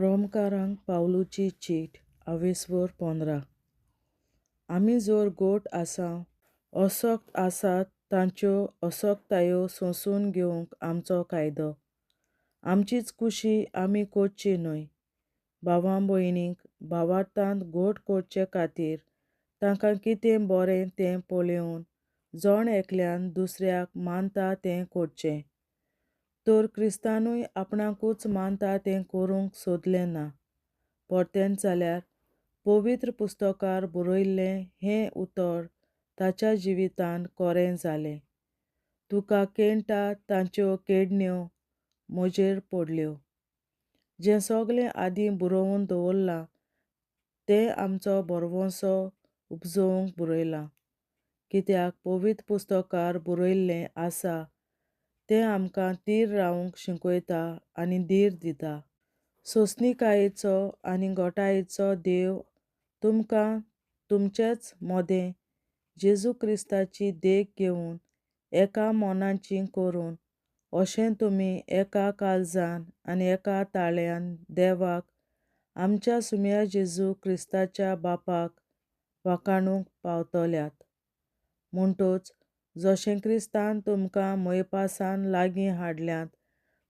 रोमकारांक पावलुची चीट 15. आमी जर गोट आसां असोक्त आसात तांच्यो असोक्तायो सोंसून घेवंक आमचो कायदो. आमचीच कुशी आमी कोरची न्हय. भावां भयणींक भावार्थांत गोट करचे खातीर तांकां कितें बरें तें पळोवन जण एकल्यान दुसऱ्याक मानता तें करचें. तर क्रिस्तानूय आपणाकूच मानता तें करूंक सोदलें ना. परतेंच जाल्यार पवित्र पुस्तकार बरयल्लें हें उतर ताच्या जिवितांत खरें जालें. तुका केणटा तांच्यो केडण्यो म्हजेर पडल्यो. जें सगळें आदीं बरोवन दवरलां तें आमचो बरवंसो उपजोवंक बरयलां. कित्याक पवित्र पुस्तकार बरयल्लें आसा तें आमकां थीर रावंक शिकयता आनी धीर दिता. सोंसणीकायेचो आनी घोटायेचो देव तुमकां तुमचेच मोदें जेजू क्रिस्ताची देख घेवन एका मोनाचीं करून अशें तुमी एका काळजान आनी एका ताळ्यान देवाक आमच्या सुम्या जेजू क्रिस्ताच्या बापाक वाखाणूंक पावतल्यात. म्हणटूच जशें क्रिस्तान तुमकां मोयपासान लागीं हाडल्यात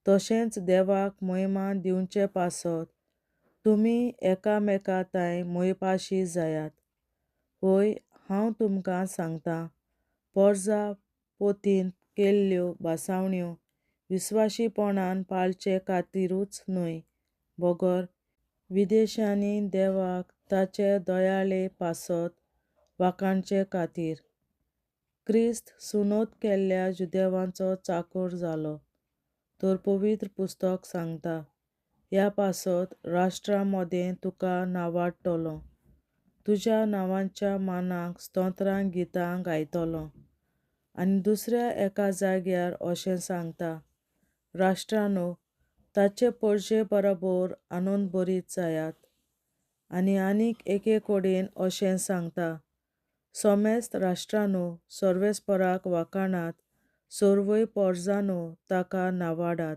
तशेंच देवाक मोहिमा दिवचे पासत तुमी एकामेकांताय मोयपाशी जायात. होय, हांव तुमकां सांगतां, पोरसां पोतींत केल्ल्यो भासावण्यो विस्वाशीपणान पाळचे खातीरूच न्हय, बगर विदेशांनी देवाक ताचे दयाळे पासत वाखाणचे खातीर. क्रिस्त सुनोत केल्ल्या जुदेवांचो चाकर जालो. तर पवित्र पुस्तक सांगता, ह्या पासत राष्ट्रां मोदें तुका नांवाडटलो. तुज्या नांवाच्या मानाक स्तोत्रां गितां गायतलो. आनी दुसऱ्या एका जाग्यार अशें सांगता, राष्ट्रांनो, ताचे परजे बराबर आनंद भरीत जायात. आनी आनीक एके कडेन अशें सांगता, सोमेस्त राष्ट्रांनो, सर्वेस्पराक वाखाणात, सर्वय पोरजांनो, ताका नांवाडात.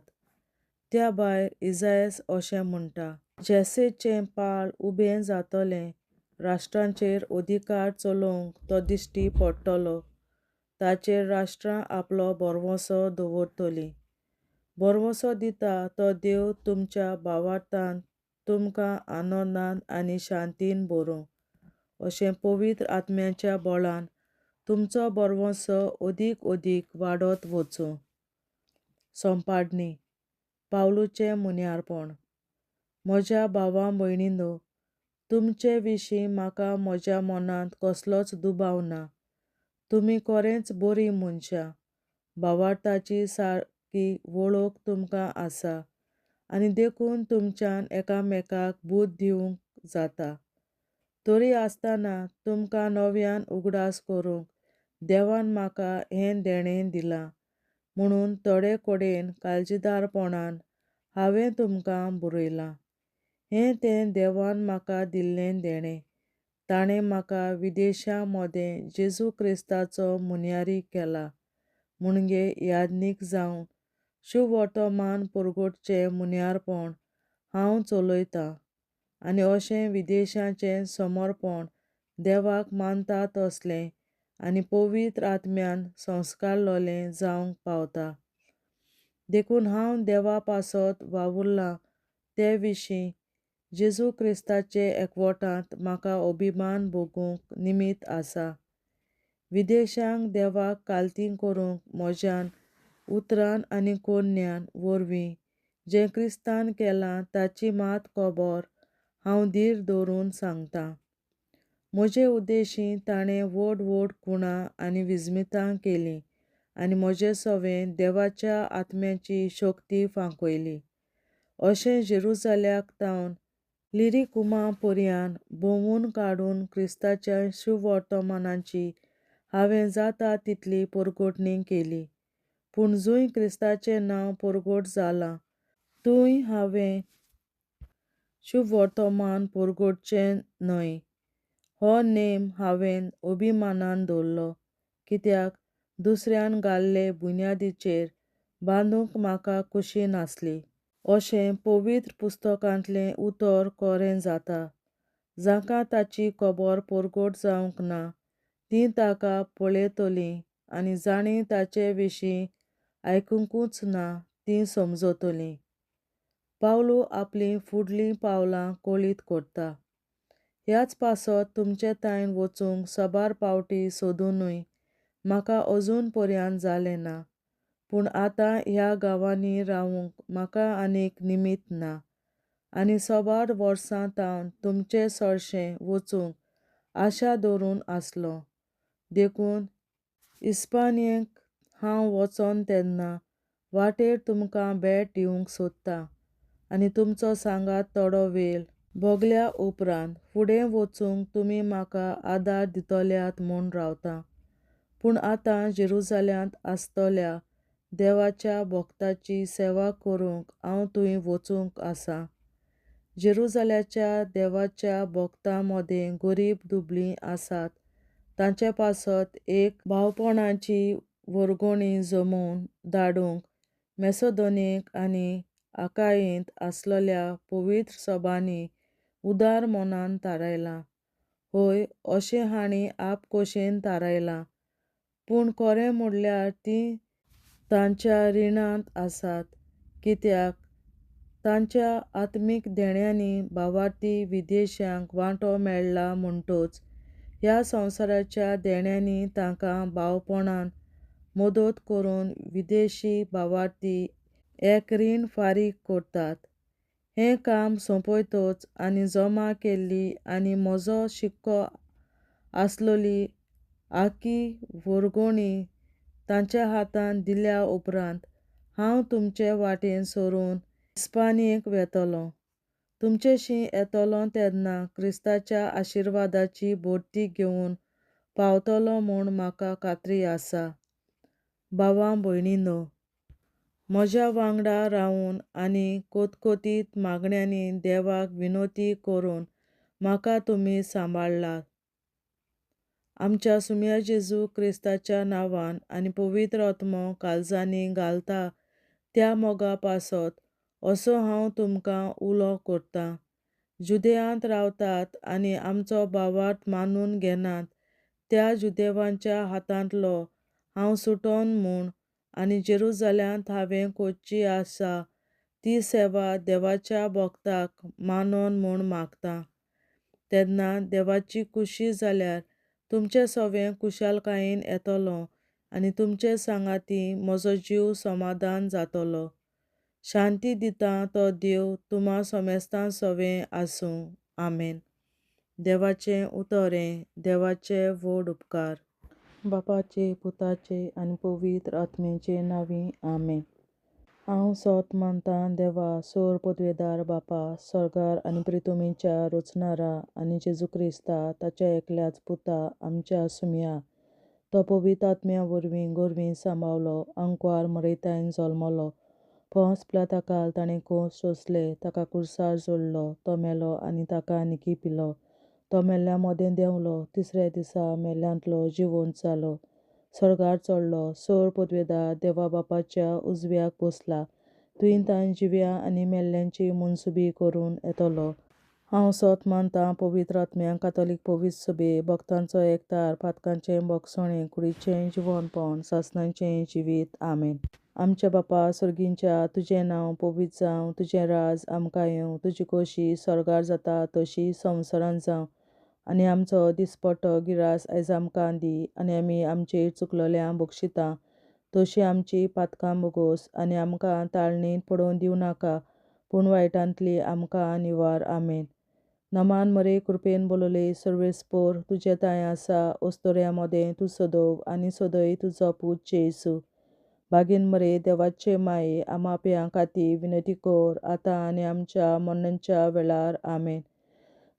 त्या भायर इसायास अशें म्हणटा, जेसेचें पाळ उबें जातलें, राष्ट्रांचेर अधिकार चलोवंक तो दिश्टी पडटलो. ताचेर राष्ट्रां आपलो बरवंसो दवरतलीं. बरवंसो दिता तो देव तुमच्या भावार्थांत तुमकां आनंदान आनी शांतीन भरूं, अशें पवित्र आत्म्याच्या बळान तुमचो बरवंसो अदीक वाडत वचूं. सोंपाडणी. पावलुचें मुन्यारपण. म्हज्या भावां भयणींनो, तुमचे विशीं म्हाका म्हज्या मनांत कसलोच दुबाव ना. तुमी खरेंच बरीं मनशां. भावार्थाची सारकी वळख तुमकां आसा आनी देखून तुमच्यान एकामेकाक बूट दिवंक जाता. तरी आसतना तुमकां नव्यान उगडास करूंक देवान म्हाका हें देणें दिलां म्हणून थोडे कडेन काळजीदारपणान हांवें तुमकां बरयलां. हें तें देवान म्हाका दिल्लें देणें. ताणें म्हाका विदेशां मोदें जेजू क्रिस्ताचो मुन्यारी केला म्हणगे यादनीक जावन शुभ वर्तमान परगटचें मुन्यारपण हांव चलयतां आनी अशें विदेशाचें समर्पण देवाक मानता तसलें आनी पवित्र आत्म्यान संस्कारलोलें जावंक पावता. देखून हांव देवा पासत वावुरलां ते विशीं जेजू क्रिस्ताचे एकवटांत म्हाका अभिमान भोगूंक निमीत आसा. विदेशांक देवाक काल्तीं करूंक म्हज्यान उतरान आनी कोन्यान वरवीं जें क्रिस्तान केलां ताची मात खबर हांव धीर धरून सांगतां. म्हजे उद्देशीं ताणें व्हड खुणां आनी विस्मितां केलीं आनी म्हजे सवें देवाच्या आत्म्याची शक्ती फांकयली. अशें जेरुसल्याक तावन लिरिकुमा पर्यान भोंवून काडून क्रिस्ताच्या शुभ वर्तमानाची हांवें जाता तितली परगटणी केली. पूण जूंय क्रिस्ताचें नांव परगट जालां थूंय हांवें शुभ वर्तमान परगटचें न्हय. हो नेम हांवें अभिमानान दवरलो, कित्याक दुसऱ्यान घाल्ले बुन्यादीचेर बांदूंक म्हाका कुशी नासली. अशें पवित्र पुस्तकांतलें उतर खरें जाता. जांकां ताची खबर परगट जावंक ना तीं ताका पळयतलीं आनी जाणीं ताचे विशीं आयकुंकूच ना तीं समजतलीं. पावलू आपलीं फुडलीं पावलां कळीत करता. ह्याच पासत तुमचे तायन वचूंक साबार पावटी सोदूनय म्हाका अजून पर्यंत जालें ना. पूण आतां ह्या गांवांनी रावूंक म्हाका आनीक निमीत ना आनी साबार वर्सां तावन तुमचे सरशें वचूंक आशा दवरून आसलों. देखून इस्पानियेक हांव वचोन तेन्ना वाटेर तुमकां भेट दिवंक सोदतां आनी तुमचो सांगात थोडो वेळ भोगल्या उपरांत फुडें वचूंक तुमी म्हाका आदार दितल्यात म्हूण रावतां. पूण आतां जेरुसालेमांत आसतल्या देवाच्या भक्तांची सेवा करूंक हांव थंय वचूंक आसां. जेरुसालेमाच्या देवाच्या भक्तां मदें गरीब दुबळीं आसात तांचे पासत एक भावपणाची वर्गणी जमोवन धाडूंक मॅसेदोनियेंत आनी आखायेंत आसलल्या पवित्र सभांनी उदार मनान थारायलां. हय, अशें हांणी आपखुशेन थारायलां. पूण खरें म्हणल्यार तीं तांच्या रिणांत आसात, कित्याक तांच्या आत्मीक देण्यांनी भावार्थी विदेशांक वांटो मेळ्ळा म्हणटच ह्या संवसाराच्या देण्यांनी तांकां भावपणान मदत करून विदेशी भावार्थी एक रीण फारीक करतात. हें काम सोंपयतच आनी जमा केल्ली आनी म्हजो शिक्को आसलोली आखी वर्गणी तांच्या हातांत दिल्या उपरांत हांव तुमचे वाटेन सरून इस्पानियेक वेतलों. तुमचेशीं येतलों तेन्ना क्रिस्ताच्या आशिर्वादाची भरती घेवन पावतलों म्हूण म्हाका खात्री आसा. भावां भयणींनो, म्हज्या वांगडा रावून आनी कोतकोतीत मागण्यांनी देवाक विनोती करून म्हाका तुमी सांबाळलात. आमच्या सुम्या जेजू क्रिस्ताच्या नांवान आनी पवित्र आत्मो काळजांनी घालता त्या मोगा पासत असो हांव तुमकां उलो करतां. जुदेयांत रावतात आनी आमचो भावार्थ मानून घेनात त्या जुदेवांच्या हातांतलो हांव सुटोन म्हूण आनी जेरुसालेमांत हांवें करची आसा ती सेवा देवाच्या भक्तांक मानोन म्हूण मागतां. तेन्ना देवाची खुशी जाल्यार तुमचे सगळें खुशालकायेन येतलों आनी तुमचे सांगाती म्हजो जीव समाधान जातलो. शांती दिता तो देव तुम्हा समेस्तां सवें आसूं. आमेन. देवाचें उतरें. देवाचे व्हड उपकार. बापाचे, पुताचे आनी पवित्र आत्म्याचे नांवीं. आमेन. हांव सोत मानतां देवा सोर पदवेदार बापा, स्वर्गार आनी पृथ्वीच्या रचणारा आनी जेजू क्रिस्ता ताच्या एकल्याच पुता आमच्या सुम्या तो पवित्र आत्म्या वरवीं गोरवीं सांबावलो, आंकवार मरयतायन जल्मलो, पोंस पिलाताकाल ताणें खूंस सोंसलें, ताका क्रुसार जोडलो, तो मेलो आनी ताका निकी पिलो, तो मेल्ल्या मोदें देंवलो, तिसऱ्या दिसा मेल्ल्यांतलो जिवंत जालो, स्वर्गार चडलो, सोर पदवेदार देवा बापाच्या उजव्याक बसला, थंय तांय जिव्या आनी मेल्ल्यांची मुनसुबी करून येतलो. हांव सोत मानतां पवित्र आत्म्यांक, कातोलीक पवित्र सभे, भक्तांचो एकठार, पातकांचें भोगसणें, कुडीचें जिवंतपण, सासणाचें जिवीत. आमेन. आमच्या बापा सर्गींच्या, तुजें नांव पवित्र जावं, तुजें राज आमकां येवं, तुजी खोशी स्वर्गार जाता तशी संवसारांत जावं, आनी आमचो दिसपट्टो गिरास आयज आमकां दी, आनी आमी आमचेर चुकलोल्यांक बक्षितां तशीं आमची पातकां बोगोस, आनी आमकां ताळणेंत पडोवन दिवं नाका, पूण वायटांतली आमकां निवार. आमेन. नमान मरे कृपेन बोलोले सर्वेस्पोर तुजे ताय आसा, अस्तोऱ्या मोदें तूं सदोव आनी सदय तुजो पूत जेसू. बागीन मरे देवाचे माये आमाप्यां खातीर विनंती कर, आतां आनी आमच्या मरणाच्या वेळार. आमेन.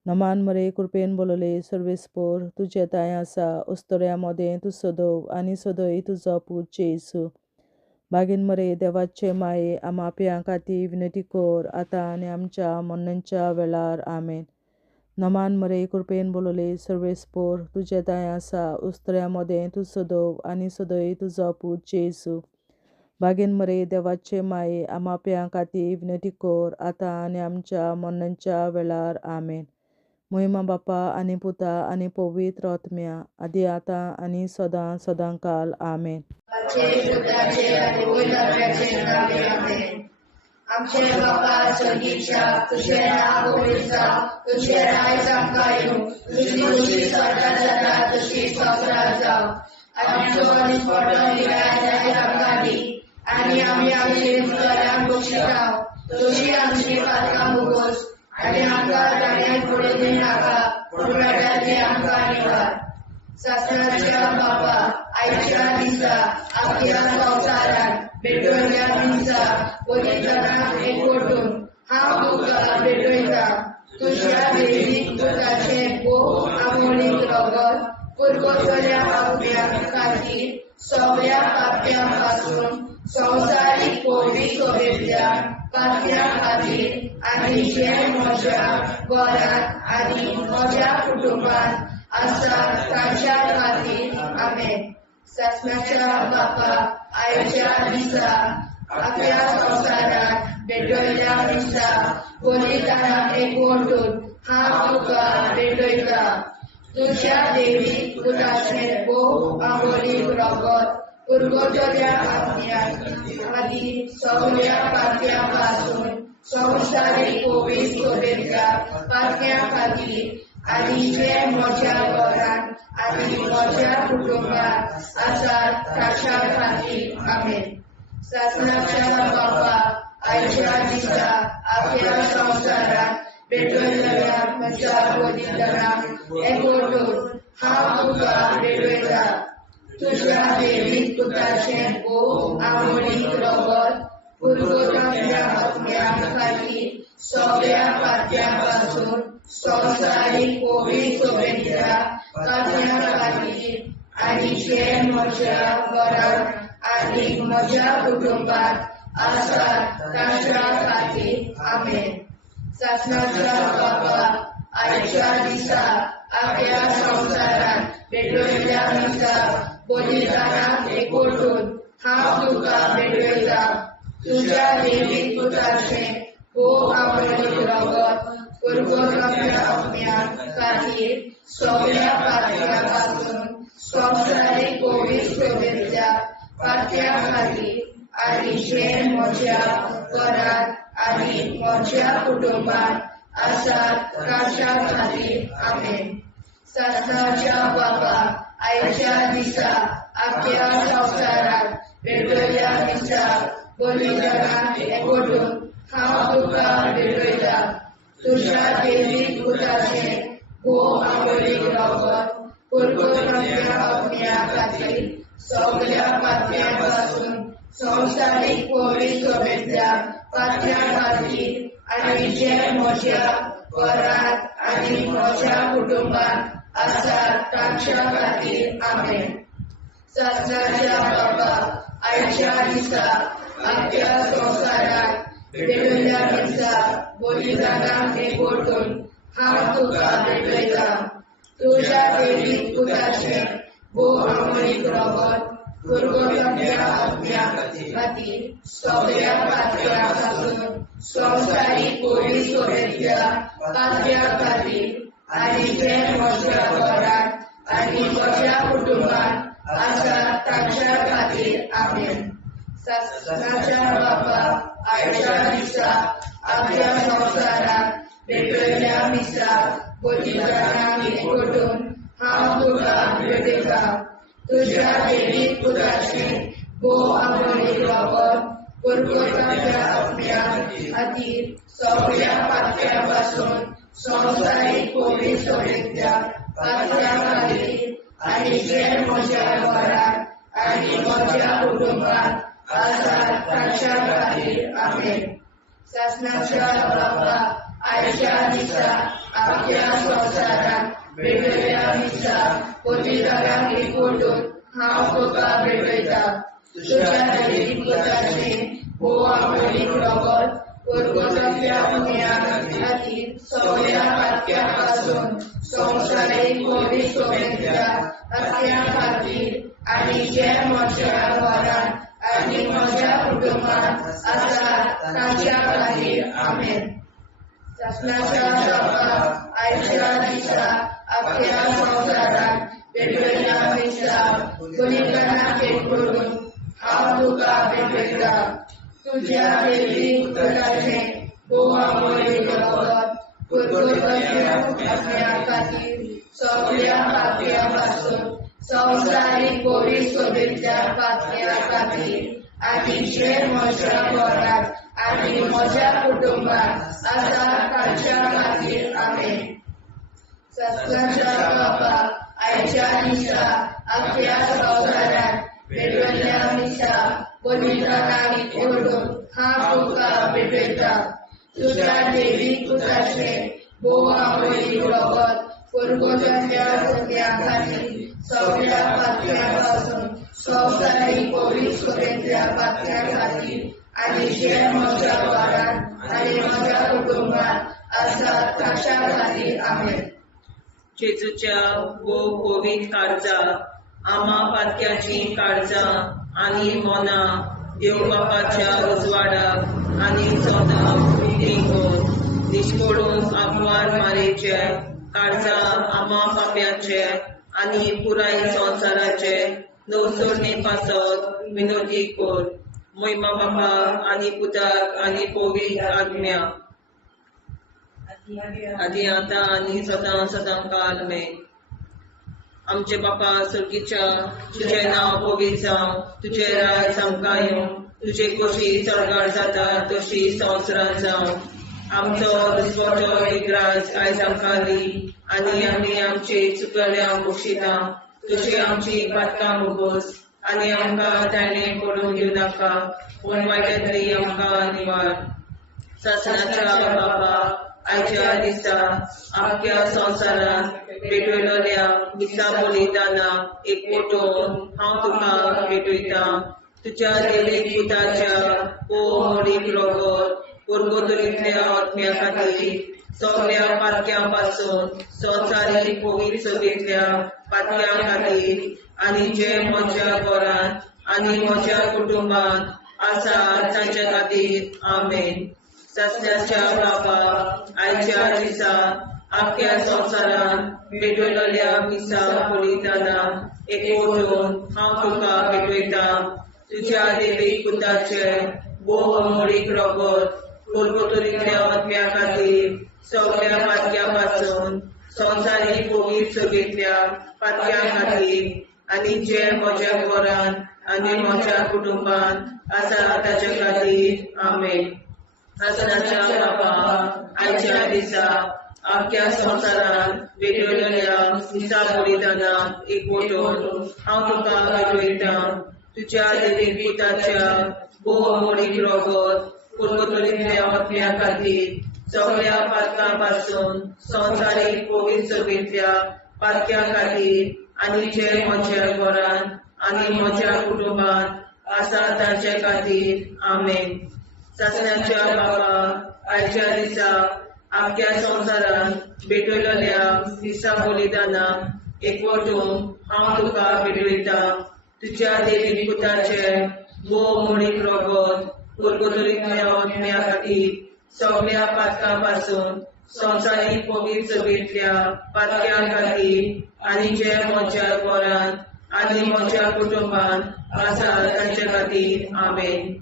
नमान मरे कृपेन बोलोले सर्वेस्पोर तुजे ताय आसा, अस्तोऱ्या मोदें तूं सदोव आनी सदय तुजो पूत जेसू. बागीन मरे देवाचे माये आमाप्यां खातीर विनंती कर, आतां आनी आमच्या मरणाच्या वेळार. आमेन. नमान मरे कृपेन बोलोले सर्वेस्पोर तुजे ताय आसा, अस्तोऱ्या मोदें तूं सदोव आनी सदय तुजो पूत जेसू. बागेन मरे देवाचे माये आमाप्यां खातीर विनंती कर आतां आनी आमच्या मरणाच्या वेळार आमेन. महिमा बापा आनी पुता आनी पवित्र आत्म्या आदी आतां आनी सदां सदांकाल आमेन. आमचे बापा स्वर्गीच्या तुझें नांव पवित्र जावं, तुझें राज्य आमकां येवं, तुजी खुशी स्वर्गांत जाता तशी संवसारांत जावं. आमचो दीस पडलो न्याय आमकां दी आनी आमी आमचे मुखारांक बक्षितांव, तुजी आमची पातकां भोगोस आनी आमकां दाण्याक पडूं दी नाका, पूण वायटांतल्यान आमकां निवार. शास्त्राच्या बापा आयच्या दिसा आपल्या संवसारांत भेटवयल्या दिसा पवित्रांक एकवटून हांव तुका भेटयता. तुज्या दैवीक पुताचें भोव आमोणीक रगत पुरगोतल्या आत्म्या खातीर सगळ्या पाप्यां पासून संवसारीक पवित्र सोबेतल्या पाप्यां खातीर आनी जे म्हज्या घरांत आनी म्हज्या कुटुंबांत आसा तांच्या खातीर आमेन. शासनाच्या बापा आयच्या दिसा आपल्या संवसारांत भेटयल्या दिसा बलिदानाक एकवटून हांव तुका भेटयता. तुज्या दैवीक पुताचें भोव आमोणीक रगत पुरगोतल्या आत्म्या खातीर सगळ्या पाप्यां पासून संवसारीक पवित्र सोबेतल्या पाप्यां खातीर आनी जे म्हज्या घरांत आनी म्हज्या कुटुंबांत आसात तांच्या खातीर आमेन. शासनाच्या बापा आयच्या दिसा आपल्या संवसारांत भेटयल्या म्हज्या बलिदानाक एकवटून हांव तुका भेटयता. तुज्या दैवीक पुताचें भोव आमोणीक रगत पुरगोतल्या आत्म्या खातीर सगळ्या पाप्यां पासून संवसारीक पवित्र सोबेतल्या पाप्यां खातीर आनी जे म्हज्या घरांत आनी म्हज्या कुटुंबांत आसात तांच्या खातीर आमेन. शासनाच्या बापा आयच्या दिसा आपल्या संवसारांत भेटयल्या दिसा बलिदानाक एकवटून हांव तुका भेटयता. तुज्या दैवीक पुताचें भोव आमोणीक रगत पुरगोतल्या आत्म्या खातीर सगळ्या पाप्यां पासून संवसारीक पवित्र सोबेतल्या पाप्यां खातीर आनी जे म्हज्या घरांत आनी म्हज्या कुटुंबांत आसात तांच्या खातीर आमेन. शासनाच्या बापा आयच्या दिसा आपल्या संवसारांत भेटयल्या दिसा बलिदानाक एकवटून हांव तुका भेटयता. तुज्या दैवीक पुताचें भोव आमोणीक रगत पुरगोतल्या आत्म्या खातीर सगळ्या पाप्यां पासून संवसारीक पवित्र सोबेतल्या पाप्यां खातीर आनी जे म्हज्या घरांत आनी म्हज्या कुटुंबांत आसात तांच्या खातीर आमेन. शासनाच्या बापा आयच्या दिसा आपल्या संवसारांत भेटयल्या दिसा बलिदानाक एकवटून हांव तुका भेटयता. तुज्या दैवीक पुताचें भोव आमोणीक रगत पुरगोतल्या आत्म्या खातीर सगळ्या पाप्यां पासून संवसारीक पवित्र सोबेतल्या पाप्यां खातीर आनी जे म्हज्या घरांत आनी म्हज्या कुटुंबांत आसात तांच्या खातीर आमेन. शासनाच्या बापा आयच्या दिसा आपल्या संवसारांत भेटयल्या दिसा बलिदानाक एकवटून हांव तुका भेटयता. तुज्या दैवीक पुताचें भोव आमोणीक रगत पुरगोतल्या आत्म्या खातीर सगळ्या पाप्यां पासून संवसारीक पवित्र सोबेतल्या पाप्यां खातीर आनी जे म्हज्या घरांत आनी म्हज्या कुटुंबांत आसात तांच्या खातीर आमेन. शासनाच्या बापा आयच्या दिसा आपल्या संवसारांत भेटयल्या दिसा बलिदानाक एकवटून हांव तुका भेटयता. तुज्या दैवीक पुताचें भोव आमोणीक रगत पुरगोतल्या आत्म्या खातीर सगळ्या पाप्यां पासून संवसारीक पवित्र सोबेतल्या पाप्यां खातीर आनी जे म्हज्या घरांत आनी म्हज्या कुटुंबात आसात तांच्या खातीर आमेन. ससनाच्या बापाक आयच्या दिसा आख्या संवसारात भेटयल्या दिसा गुणीकरणाक करून हांव तुका भेटयता. तुज्या देवी पुत्राचें भोव अमोल रगत पुरगोरच्या आपल्या खातीर सगळ्या पापया पासून संवसारीक पवित्र सोबेतल्या पापया खातीर आनी जे म्हज्या घरांत आनी म्हज्या कुटुंबात आसा तांच्या खातीर आमेन. ससनाच्या बापाक आयच्या दिसा आख्या संवसारात भेटयल्या दिसा गुणीकरणाक करून हांव तुका भेटयता. तुज्या देवी पुत्राचें भोव अमोल रगत पुरगोरच्या सगळ्या खातीर सगळ्या पापया पासून संवसारीक पवित्र सोबेतल्या पापया खातीर आनी जे म्हज्या घरांत आनी म्हज्या कुटुंबात आसात तांच्या खातीर आमेन. जेजूच्या भोव पवित्र काळजा आमा पातक्याची काळजां आनी मोना देव बापाच्या उजवाडाक आनी सदांच उक्ती निश्कोडून आग्वार मारेचे काळजा आमा पाप्याचे आनी पुराय संवसाराचे नवसोरणे पासत विनोदी कोर. महिमा बापा आनी पुताक आनी पवित्र आत्म्या आदी आतां आनी सदां सदां काल आमेन. आमचे बापा सुर्गीच्या तुझे नांव पवित्र जावं, तुझे राज आमकां येवं, तुझे कशी सरकार जाता तशी संवसारांत जावं. आमचो दिसवटो विग्राज आयज आमकां दी आनी आमी आमचे चुकल्यांक बक्षिता. तुजी आमची पातकां मुगोस आनी आमकां ताणें पडूंक दिवं नाका पूण वायटांतली आमकां निवार. ससनाच्या बापा आयच्या दिसा आख्या संवसारांत भेटयलोल्या दिसा बलिदाना एकवटून हांव तुका भेटयता. तुज्या देवीक पुताच्या मोडीक रगत पुरगोतरींतल्या आत्म्या खातीर सगळ्या पातक्यां पासून संवसारीक पवित्र सोबेतल्या पातक्यां खातीर आनी जे म्हज्या घरांत आनी म्हज्या कुटुंबात आसा तांच्या खातीर आमेन. ससनाच्या बापा आयच्या दिसा आख्या संवसारांत भेटयलोल्या दिसा बलिदाना एकवटून हांव तुका भेटयता. तुज्या देवीक पुताचे भोव अमोलीक रगत पुरगोतरींतल्या आत्म्या खातीर सगळ्या पातक्यां पासून संवसारीक पवित्र सोबेतल्या पातक्यां खातीर आनी जे म्हज्या घरांत आनी म्हज्या कुटुंबात आसा ताच्या खातीर आमेन. ससनाच्या बापा आयच्या दिसा आख्या संवसारांत भेटयलोल्या दिसा बलिदाना एकवटून हांव तुका भेटयता. तुज्या देवीक पुताच्या भोव अमोलीक रगत पुरगोतरींतल्या आत्म्या खातीर सगळ्या पातकां पासून संवसारीक पवित्र सोबेतल्या पातक्यां खातीर आनी जे म्हज्या घरांत आनी म्हज्या कुटुंबात आसा तांचे खातीर आमेन. ससनाच्या बापा आयच्या दिसा आख्या संवसारांत भेटयलोल्या दिसा बलिदाना एकवटून हांव तुका भेटयता. तुज्या देवीक पुताचे भोव अमोलीक रगत पुरगोतरींतल्या आत्म्या खातीर सगळ्या पातकां पासून संवसारीक पवित्र सोबेतल्या पातक्यां खातीर आनी जे म्हज्या घरांत आनी म्हज्या कुटुंबात आसा तांचे खातीर आमेन.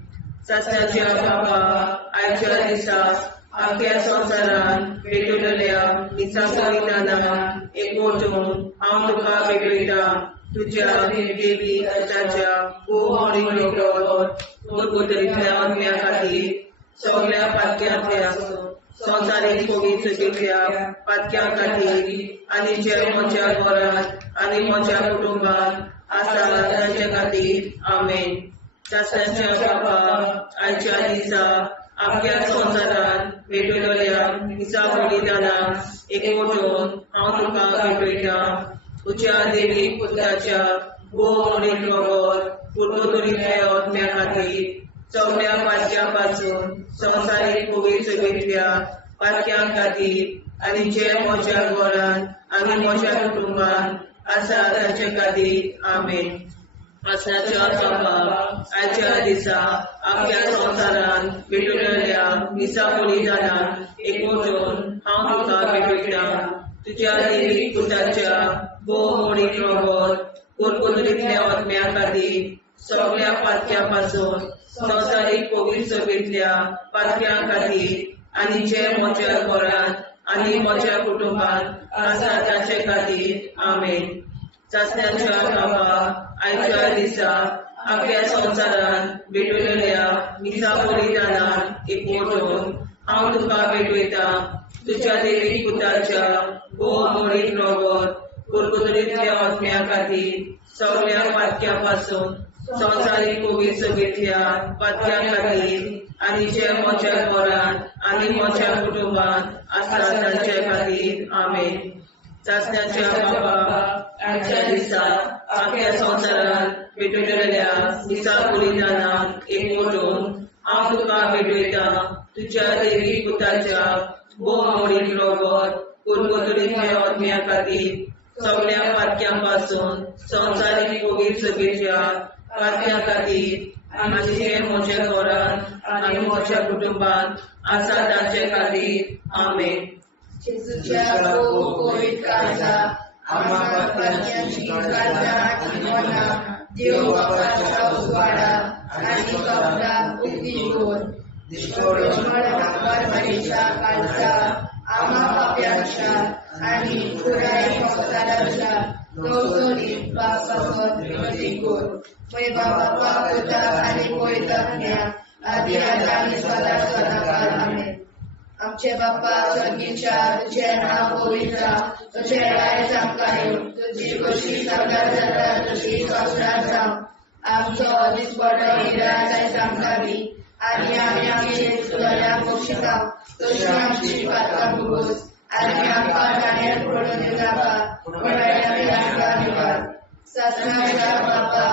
ससनाच्या बापा आयच्या दिसा आख्या संवसारांत भेटयलोल्या दिसा बलिदाना एकवटून हांव तुका भेटयता. तुज्या देवीक पुताच्या भोव अमोलीक रगत पुरगोतरींतल्या आत्म्या खातीर सगळ्या पातक्यांतल्या संवसारीक पवित्र सोबेतल्या पातक्यां खातीर आनी जे म्हज्या घरांत आनी म्हज्या कुटुंबात आसा तांचे खातीर आमेन. ससनाच्या बापा आयच्या दिसा आख्या संवसारांत भेटयलोल्या दिसा बलिदाना एकवटून हांव तुका भेटयता. तुज्या देवीक पुताच्या भोव अमोलीक रगत पुरगोतरींतल्या आत्म्या खातीर सगळ्या पातक्यां पासून संवसारीक पवित्र सोबेतल्या पातक्यां खातीर आनी जे म्हज्या घरांत आनी म्हज्या कुटुंबात आसा तांचे खातीर आमेन. आसनाच्या बाबा आयच्या दिसा आख्या संवसारान भेटलेल्या मिसा बलिदानान एकवटून हांव तुका भेटयता तुज्या दैवीक पुताच्या भोव मोडीक रगत कोरकोदरींतल्या आत्म्या खातीर सगळ्या पातक्या पासून संवसारीक पवित्र सभेंतल्या पातक्यां खातीर आनी जे म्हज्या घरांत आनी म्हज्या कुटुंबांत आसा ताचे खातीर आमेन. चाचण्याच्या बाबा आयच्या दिसा आख्या संवसारान भेटलेल्या मिसा बलिदानान एकवटून हांव तुका भेटयता तुज्या दैवीक पुताच्या भोव मोडीक रगत कोरकोदरींतल्या आत्म्या खातीर सगळ्या पातक्या पासून संवसारीक पवित्र सभेंतल्या पातक्यां खातीर आनी जे म्हज्या घरांत आनी म्हज्या कुटुंबांत आसा तांचे खातीर आमेन. चाचण्याच्या बाबा आयच्या दिसा आख्या संवसारान भेटलेल्या मिसा बलिदानान एकवटून हांव तुका भेटयता तुज्या दैवीक पुताच्या भोव मोडीक रगत कोरकोदरींतल्या आत्म्या खातीर सगळ्या पातक्यां पासून संवसारीक पवित्र सभेच्या पातक्यां खातीर आनी जे म्हज्या घरांत आनी म्हज्या कुटुंबांत आसा तांचे खातीर आमेन. जेजूच्या पवित्र काळजा आम्हा पातक्यांची काळजा आनी मना देव बापाच्या उजवाडा आनी कपडाक उक्ती दोर परमेच्या काळजा आम्हा पाप्यांच्या आनी पुराय संवसाराच्या नवसोनीत पापावर विनंती कर. पळय बाबा पुता आनी पवित्रात्म्या आदी आनी सदा सदाकाळ आमेन. आमचे बाप्पा स्वर्गीच्या तुझे नाव पवित्र तुझे राय जावं तुझी कशी सरकार जाता तशी संसार जावं आमचो दिसपडो हिराय आमकां दी आनी आमी आमची सुदारण्याक बक्षिता तशी आमची पातकां भोगोस आनी आमकां गाण्यार पडून नाका पण आमी आमकां निवार. सत्नाच्या बाप्पा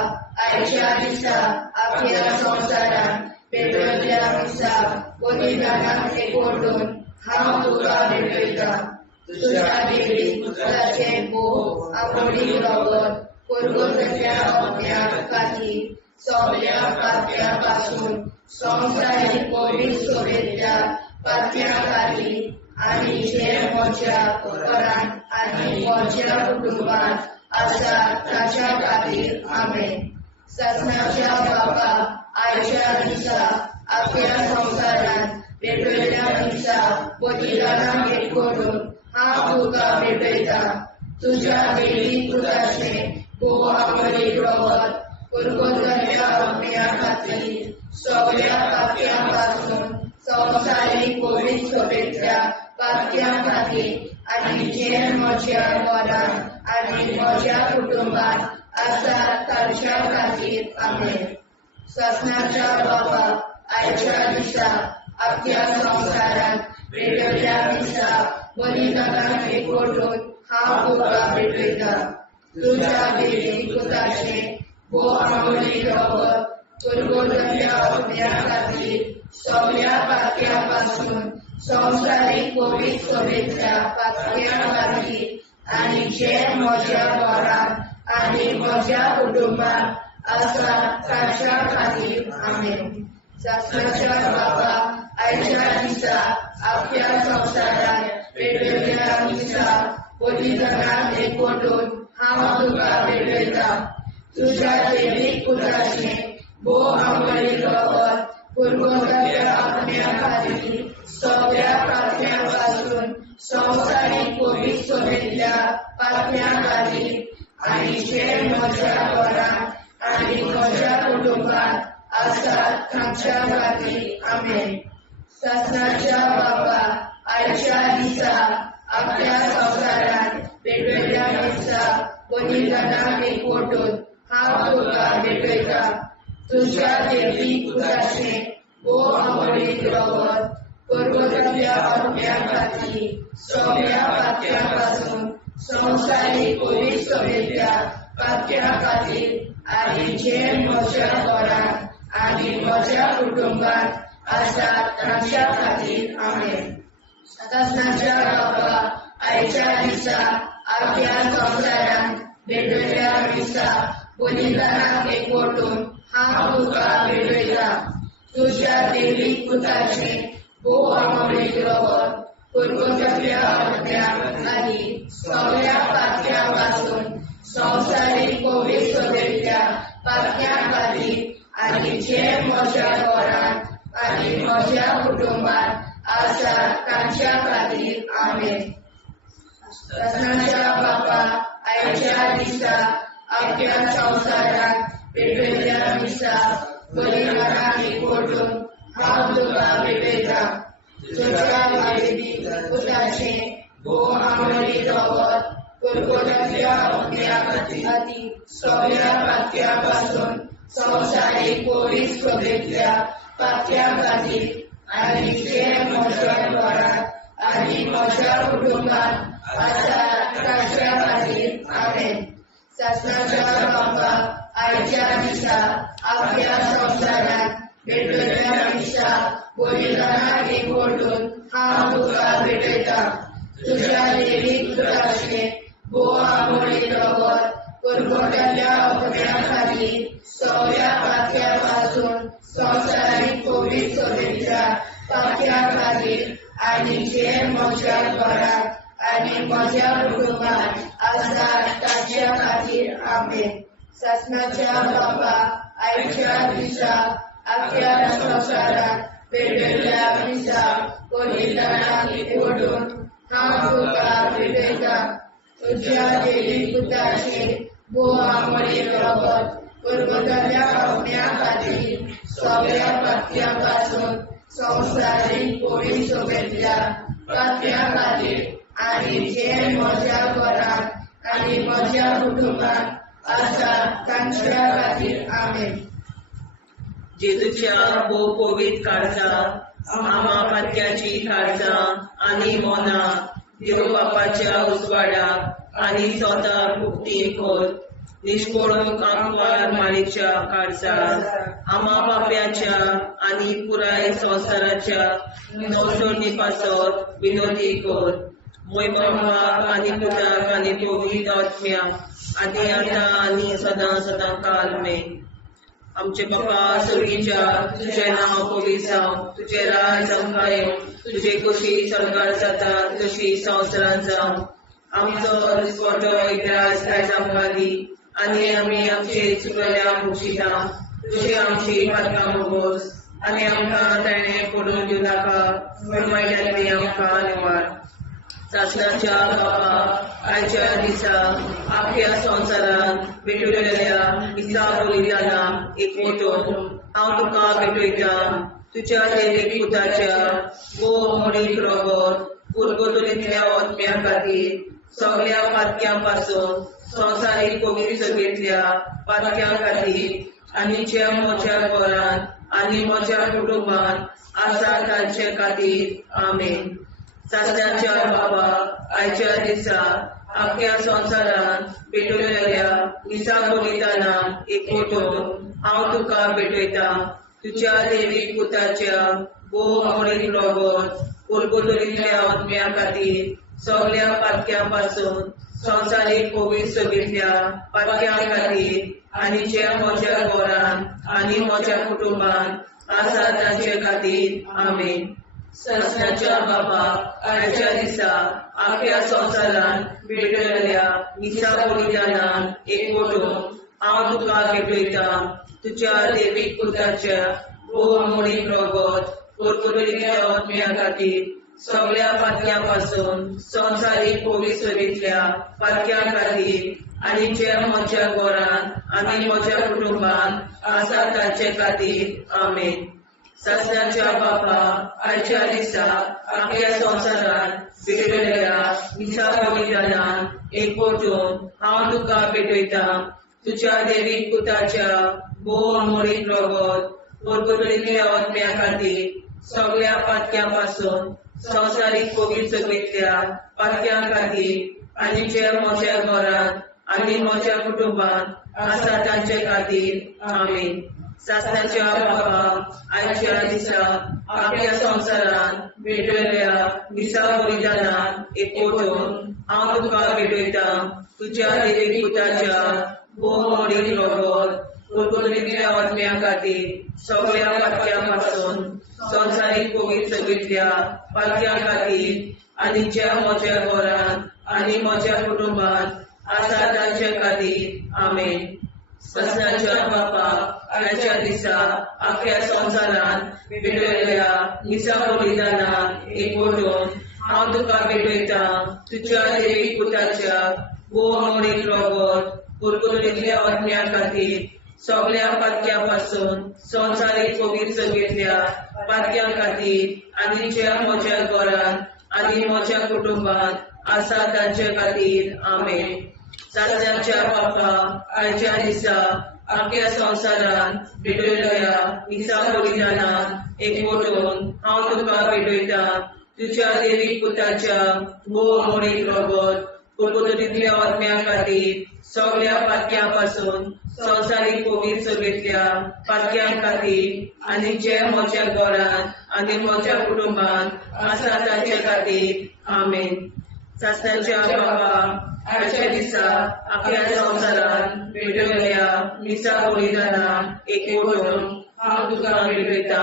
आयच्या दिसा आख्या संवसारान भेटलेल्या मिसा बलिदानान एकवटून हांव तुका भेटयता तुज्या दैवीक पुताचे भोव मोडीक रगत कोरकोदरींतल्या आत्म्या खातीर सगळ्या पातक्यां पासून संवसारीक पवित्र सभेंतल्या पातक्यां खातीर आनी जे म्हज्या घरांत आनी म्हज्या कुटुंबांत आसा ताच्या खातीर आमेन. सत्नाच्या बाबा आयच्या दिसा आख्या संवसारान भेटलेल्या मिसा बलिदानान एकवटून हांव तुका भेटयता तुज्या दैवीक पुताचे भोव मोडीक रगत कोरकोदरींतल्या आत्म्या खातीर सगळ्या पातक्यां पासून संवसारीक पवित्र सभेंतल्या पातक्यां खातीर आनी जे म्हज्या घरांत आनी म्हज्या कुटुंबांत आसा तांच्या खातीर आमेन. सत्नाच्या बाबा आयच्या दिसा आख्या संवसारान भेटलेल्या मिसा बलिदानान एकवटून हांव तुका भेटयता तुज्या दैवीक पुताचे भोव मोडीक रगत कोरकोदरींतल्या आत्म्या खातीर सगळ्या पातक्यां पासून संवसारीक पवित्र सभेंतल्या पातक्यां खातीर आनी जे म्हज्या घरांत आनी म्हज्या कुटुंबांत आसा तांच्या खातीर आमेन. सत्नाच्या बाबा आयच्या दिसा आख्या संवसारान भेटलेल्या मिसा बलिदानान एकवटून हांव तुका भेटयता तुज्या दैवीक पुताचे भोव मोडीक रगत कोरकोदरींतल्या आत्म्या खातीर सगळ्या पातक्यां पासून संवसारीक पवित्र सभेंतल्या पातक्यां खातीर आनी जे म्हज्या घरांत आनी म्हज्या कुटुंबांत आसा तांच्या खातीर आमेन. सत्नाच्या बाबा आयच्या दिसा आख्या संवसारान भेटलेल्या मिसा बलिदानान एकवटून हांव तुका भेटयता तुज्या दैवीक पुताचे भोव मोडीक रगत कोरकोदरींतल्या आत्म्या खातीर सगळ्या पातक्यां पासून संवसारीक पवित्र सभेंतल्या पातक्यां खातीर आनी जे म्हज्या घरांत आनी म्हज्या कुटुंबांत आसा तांच्या खातीर आमेन. सत्नाच्या बाबा आयच्या दिसा आख्या संवसारान भेटलेल्या मिसा बलिदानाक एकवटून हांव तुका भेटयता तुज्या दैवीक पुताचे भोव अमरीक रगत पुरगोट्या अडत्यांक आनी सगळ्या पातक्यां पासून संवसारीक कोवीड सोबेतल्या पातक्यां खातीर आनी जे म्हज्या घरांत आनी म्हज्या कुटुंबांत आसा तांच्या खातीर आमेन. सजनाच्या बापा आयच्या दिसा अख्ख्या संवसाराक भेटयल्ल्या दिसा बलिदानाक एकवटून हांव तुका भेटयता तुज्या दैवीक पुताचे भोव अमरीक रगत पुरगोट्या खातीर सगळ्या पातक्यां पासून संवसारीक कोवीड सोबेतल्या पातक्यां खातीर आनी जे म्हज्या घरांत आनी म्हज्या कुटुंबांत आसा तांच्या खातीर आमेन. सजनाच्या बापा आयच्या दिसा अख्ख्या संवसाराक भेटयल्ल्या दिसा बलिदानाक एकवटून हांव तुका भेटयता तुज्या दैवीक पुताचे भोव अमरीक रगत पुरगोट्या खातीर सगळ्या पातक्यां पासून संवसारीक कोवीड सोबेतल्या पातक्यां खातीर आनी जे म्हज्या घरांत आनी म्हज्या कुटुंबांत आसा तांच्या खातीर आमेन. सजनाच्या बापा आयच्या दिसा अख्ख्या संवसाराक भेटयल्ल्या दिसा बलिदानाक एकवटून हांव तुका भेटयता तुज्या दैवीक पुताचे भोव अमरीक रगत पुरगोट्या खातीर सगळ्या पातक्यां पासून संवसारीक कोवीड सोबेतल्या पातक्यां खातीर आनी जे म्हज्या घरांत आनी म्हज्या कुटुंबांत आसा तांच्या खातीर आमेन. जेजूच्या भोव कोवीड काळजां आमा पातक्याची काळजां आनी मोना देव बापाच्या उजवाडाक आनी स्वता मुक्ती कोर निष्पळूंक आंकवार माळेच्या काळजार आमा बाप्याच्या आनी पुराय संवसाराच्या मोसोळणी पासत विनोदी कोर मोय बापाक आनी पुताक आनी पवित्र आत्म्याक आदी आतां आनी सदां सदां काल मेन. आमचे बापा सर्गीच्या तुझे नांव पवित्र जावं तुझे राज आमकां येवं तुझे कशी सरकार जाता तशी संवसारांत जावं आमचो दिसवटो एकदांच आयज आमकां दी आनी आमी आमचे चुकल्यांक बक्षिता तुजी आमची पातकां भोगोस आनी आमकां ताणें पडून दिवं नाका वायट्यांतली आमकां निवाड. सासणाच्या बापा आयच्या दिसा आख्या संवसारांत भेटयल्ल्या दिसा बलिदानाक एकवटून हांव तुका भेटयता तुज्या दैवीक पुताच्या भोव अमरीक रगत पुरगोट्या आत्म्या खातीर सगळ्या पातक्यां पासून संवसारीक कोवीड सोबेतल्या पातक्यां खातीर आनी जे म्हज्या घरांत आनी म्हज्या कुटुंबांत आसा तांचे खातीर आमेन. सासणाच्या बापा आयच्या दिसा अख्ख्या संवसारांत भेटयल्ल्या दिसा बलिदानाक एकवटून हांव तुका भेटयता तुज्या दैवीक पुताच्या भोव अमरीक रगत पुरगोट्या आत्म्या खातीर सगळ्या पातक्यां पासून संवसारीक कोवीड सोबेतल्या पातक्यां खातीर आनी जे म्हज्या घरांत आनी म्हज्या कुटुंबांत आसा तांचे खातीर आमेन. सासणाच्या बापा आयच्या दिसा अख्ख्या संवसारांत भेटयल्ल्या दिसा बलिदानाक एकवटून हांव तुका भेटयता तुज्या दैवीक पुताच्या भोव अमरीक रगत पुरगोट्या आत्म्या खातीर सगळ्या पातक्यां पासून संवसारीक कोवीड सोबेतल्या पातक्यां खातीर आनी जे म्हज्या घरांत आनी म्हज्या कुटुंबांत आसा तांचे खातीर आमेन. सासणाच्या बापा आयच्या दिसा अख्ख्या संवसारांत भेटयल्ल्या दिसा बलिदानाक एकवटून हांव तुका भेटयता तुज्या दैवीक पुताच्या भोव अमरीक रगत पुरगोट्या आत्म्या खातीर सगळ्या पातक्यां पासून संवसारीक कोवीड सोबेतल्या पातक्यां खातीर आनी जे म्हज्या घरांत आनी म्हज्या कुटुंबांत आसा तांचे खातीर आमेन. सासणाच्या बापा आयच्या दिसा अख्ख्या संवसारांत भेटयल्ल्या दिसा बलिदानाक एकवटून हांव तुका भेटयता तुज्या दैवीक पुताच्या मोडीक रगत कुरकुरीतल्या आत्म्या खातीर सगळ्या पातक्यां संवसारीक पवित्र सगळ्या पातक्यां खातीर आनी ज्या म्हज्या घरांत आनी म्हज्या कुटुंबांत आसा तांचे खातीर आमेन. ससनाच्या बापाक आयच्या दिसा आख्या संवसारांत भेटयल्या मिसा बलिदानाक एकवटून हांव तुका भेटयता तुज्या देवीक पुताच्या मोडीक रगत कुरकुरीतल्या आत्म्या खातीर सगळ्या पातक्यां पासून संवसारीक पवित्र सगळ्या पातक्यां खातीर आनी ज्या म्हज्या घरांत आनी म्हज्या कुटुंबांत आसा तांचे खातीर आमेन. ससनाच्या बापाक आयच्या दिसा आख्या संवसारांत भेटयल्या मिसा बलिदानाक एकवटून हांव तुका भेटयता तुज्या देवीक पुताच्या मोडीक रगत कुरकुरीतल्या आत्म्या खातीर सगळ्या पातक्यां पासून संवसारीक पवित्र सगळ्या पातक्यां खातीर आनी जे म्हज्या घरांत आनी म्हज्या कुटुंबांत आसा तांचे खातीर आमेन. ससनाच्या बापाक आयच्या दिसा आख्या संवसारांत भेटयल्या मिसा बलिदानाक एकवटून हांव तुका भेटयता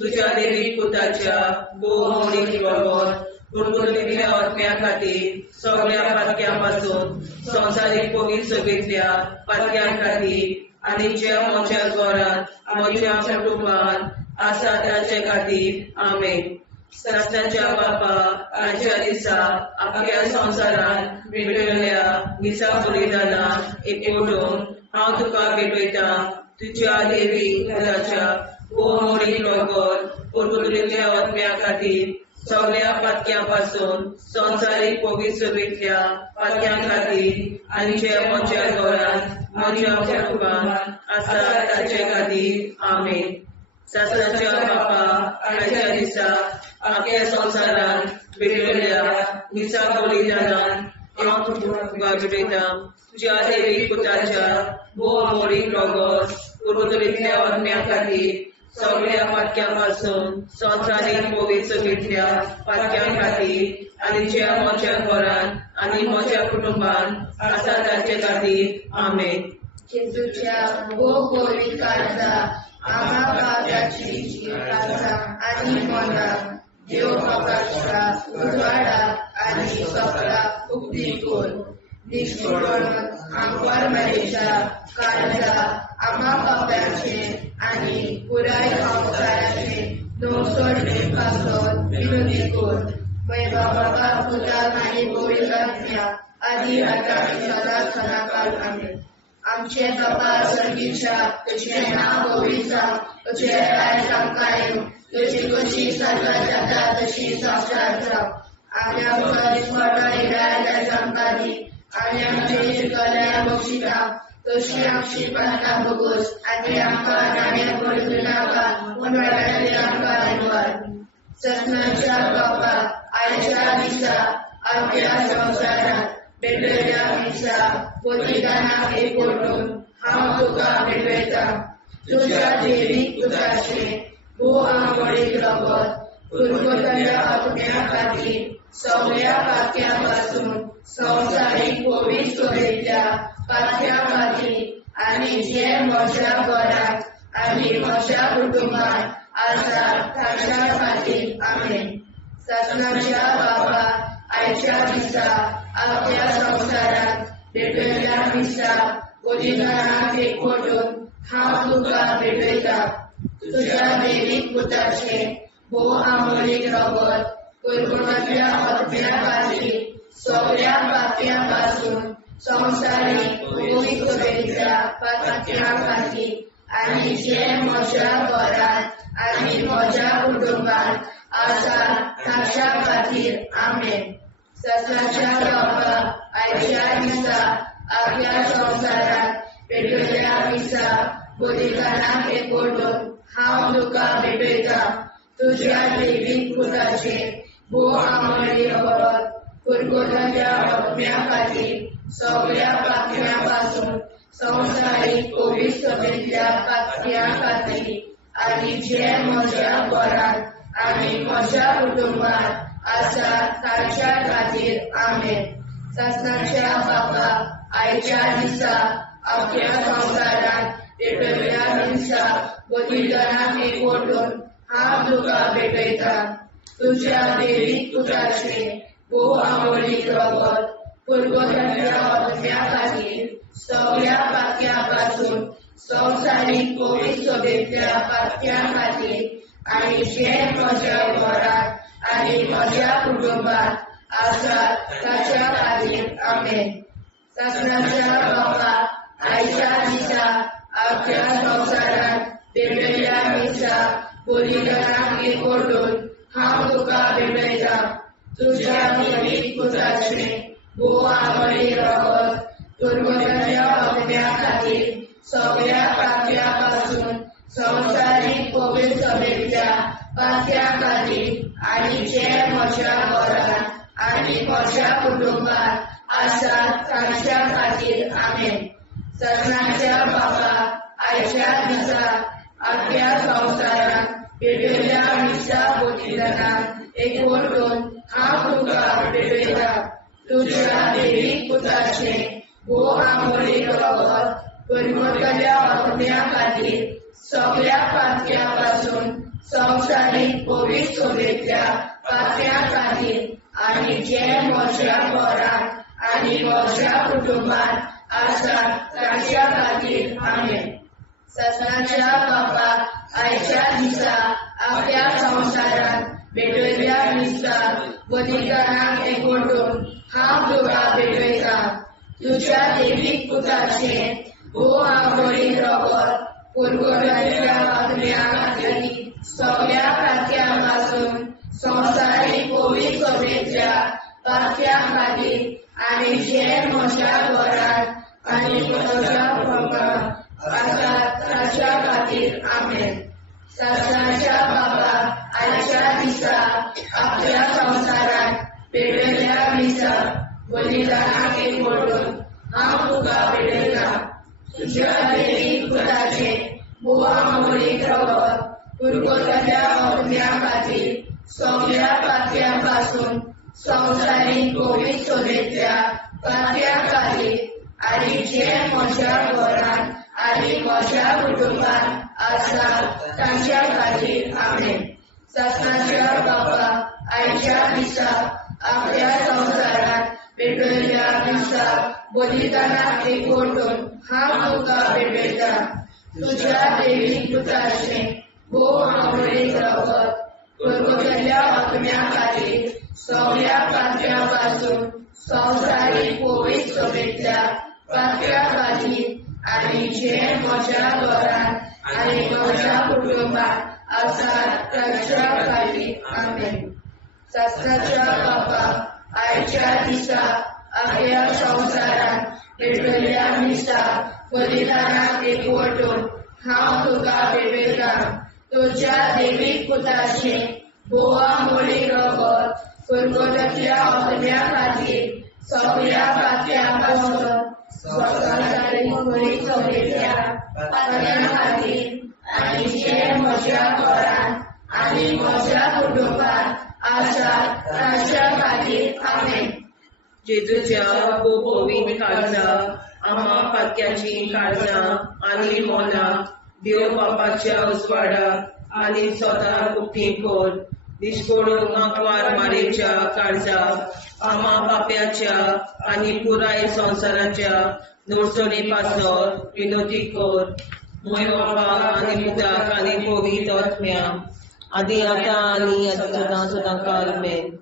तुज्या देवीक पुताच्या मोडीक रगत कुरकुरीतल्या आत्म्या खातीर सगळ्या पातक्यां पासून संवसारीक पवित्र सगळ्या पातक्यां खातीर आनी ज्या म्हज्या घरांत म्हज्या कुटुंबांत आसा तांचे खातीर आमेन. ससनाच्या बापाक आयच्या दिसा आख्या संवसारांत भेटयल्या मिसा बलिदानाक एकवटून हांव तुका भेटयता तुज्या देवीक पुताच्या मोडीक रगत कुरकुरीतल्या आत्म्या खातीर सगळ्या पातक्यां पासून संवसारीक पवित्र सगळ्या पातक्यां खातीर आनी जे म्हज्या घरांत म्हज्या कुटुंबांत आसा तांचे खातीर आमेन. ससनाच्या बापाक आयच्या दिसा आख्या संवसारांत भेटयल्या मिसा बलिदानाक हांव तुका भेटयता तुज्या देवीक पुताच्या मोडीक रगत कुरकुरीतल्या आत्म्या खातीर सगळ्या पातक्यां पासून संवसारीक पवित्र सगळ्या पातक्यां खातीर आनी ज्या म्हज्या घरांत आनी म्हज्या कुटुंबांत आसा तांचे खातीर आमेन. जेजूच्या पवित्र काळजा आम्हा पापाची काळजा आनी मना देव बापाच्या उजवाडा आनी सपना उक्ती कर. निष्ठुरण आमकां मेळच्या काळजा आम्हा पापाचे आनी पुराय संवसाराचे नवसोडे पासून विनोदी कर. बाबा पुताक आनी पवित्र आत्म्या आदी आतां आनी सदांच सदांकाळ आमेन. आमचे बाबा सर्गीच्या तुझे नाव पवित्र तुझे राय आमकां तुझी कशी सजा जाता तशी संस्कार जावं. आनी आमकां दिसपट्टा इराय आमकां दी आनी आमचे शिकल्या बक्षिता तशी आमची प्रार्थना बगोस आनी आमकां नाण्या पडूं नाका पूण वाटायली आमकां आयवार. ससनाच्या बापा आयच्या दिसा आमच्या संवसारांत भेटयल्या मिसा बलिदानाक एकवटून हांव तुका भेटयता तुज्या देवीक पुताचे मोडीक रगत कुरकुरीतल्या आत्म्या खातीर सगळ्या पातक्यां पासून संवसारीक पवित्र सगळ्या पातक्यां खातीर आनी जे म्हज्या घरांत आनी म्हज्या कुटुंबांत आसा तांच्या खातीर आमेन. ससनाच्या बापा आयच्या दिसा आख्या संवसारांत भेटयल्या मिसा बलिदानाक एकवटून हांव तुका भेटयता तुज्या देवीक पुताचे मोडीक रगत कुरकुरीतल्या आत्म्या खातीर सगळ्या पातक्यां पासून संवसारीक पवित्र सगळ्या पातक्यां खातीर आनी जे म्हज्या घरांत आनी म्हज्या कुटुंबांत आसा तांच्या खातीर आमेन. ससनाच्या बापा आयच्या दिसा आख्या संवसारांत भेटयल्या मिसा बलिदानाक एकवटून हांव तुका भेटयता तुज्या देवीक पुताचे मोडीक रगत कुरकुरीतल्या आत्म्या खातीर सगळ्या पातक्यां पासून संवसारीक पवित्र सगळ्या पातक्यां खातीर आनी जे म्हज्या घरांत आनी म्हज्या कुटुंबांत आसा तांच्या खातीर आमेन. ससनाच्या बापा आयच्या दिसा अख्ख्या संवसारात पेटयल्या हिंसा बलिदानाक एकवटून हांव तुका भेटयता तुज्या देवीक पुताचे भोव आवडीक रगत पुर्वजांच्या आत्म्या खातीर सगळ्या पातक्यां पासून संवसारीक पवित्र सभेंतल्या पातक्यां खातीर आनी जे म्हज्या घरांत आनी म्हज्या कुटुंबात आसात ताच्या खातीर आमेन. सगळ्यांच्या बाबा आयच्या दिसा अख्ख्या संवसारात पेटयल्या हिंसा बलिदानाक एकवटून हांव तुका भेटयता तुज्या देवीक पुताचे भोव आवडीक रगत पुर्वजांच्या आत्म्या खातीर सगळ्या पातक्यां पासून संवसारीक पवित्र सभेंतल्या पातक्यां खातीर आनी जे म्हज्या घरांत आनी म्हज्या कुटुंबात आसात तांच्या खातीर आमेन. सगळ्यांच्या बाबा आयच्या दिसा अख्ख्या संवसारात पेटयल्या हिंसा बलिदानाक एकवटून हांव तुका भेटयता तुज्या देवीक पुताचे भोव आवडीक रगत पुर्वजांच्या आत्म्या खातीर सगळ्या पातक्यां पासून संवसारीक पवित्र सभेंतल्या पातक्यां खातीर आनी जे म्हज्या घरांत आनी म्हज्या कुटुंबात आसात तांच्या खातीर आमेन. सगळ्यांच्या बाबा आयच्या दिसा अख्ख्या संवसारात पेटयल्या हिंसा बलिदानाक एकवटून हांव तुका भेटयता तुज्या देवीक पुताचे भोव आवडीक रगत पुर्वजांच्या आत्म्या खातीर सगळ्या पातक्यां पासून संवसारीक पवित्र सभेंतल्या पातक्यां खातीर आनी जे म्हज्या घरांत आनी म्हज्या कुटुंबात आसात ताच्या खातीर आमेन. सगळ्यांच्या बाबा आयच्या दिसा अख्ख्या संवसारात पेटयल्या हिंसा बलिदानाक एकवटून हांव तुका भेटयता तुज्या देवीक पुताचे भोव आवडीक रगत पुर्वजांच्या आत्म्या खातीर सगळ्या पातक्यां पासून संवसारीक पवित्र सभेंतल्या पातक्यां खातीर आनी जे म्हज्या घरांत आनी म्हज्या कुटुंबात आसात तांच्या खातीर आमेन. सगळ्यांच्या बाबा आयच्या दिसा अख्ख्या संवसारात पेटयल्या हिंसा बलिदानाक एकवटून हांव तुका भेटयता तुज्या देवीक पुताचे भोव आवडीक रगत पुर्वजांच्या आत्म्या खातीर सगळ्या पातक्यां पासून संवसारीक पवित्र सभेंतल्या पातक्यां खातीर आनी जे म्हज्या घरांत आनी म्हज्या कुटुंबात आसात तांच्या खातीर आमेन. सगळ्यांच्या बाबा आयच्या दिसा अख्ख्या संवसारात पेटयल्या हिंसा बलिदानाक एकवटून हांव तुका भेटयता तुज्या देवीक पुताचे भोव आवडीक रगत पुर्वजांच्या आत्म्या खातीर सगळ्या पातक्यां पासून संवसारीक पवित्र सभेंतल्या पातक्यां खातीर आनी जे म्हज्या घरांत आनी म्हज्या कुटुंबात आसात तांच्या खातीर आमेन. जेजूच्या खूब पवित्र काळजां आम्हा पातक्याची काळजां आनी मोना देव बापाच्या उजवाडाक आनी सदां उक्ती कोर दिसपडून आंकवार मारेच्या काळजाक आम्हा पाप्याच्या आनी पुराय संवसाराच्या नोडसणी पासर विनोदी कोर मोय बापा आनी पुताक आनी पवित्र आत्म्या आदी आतां आनी सदां सदां काल आमेन.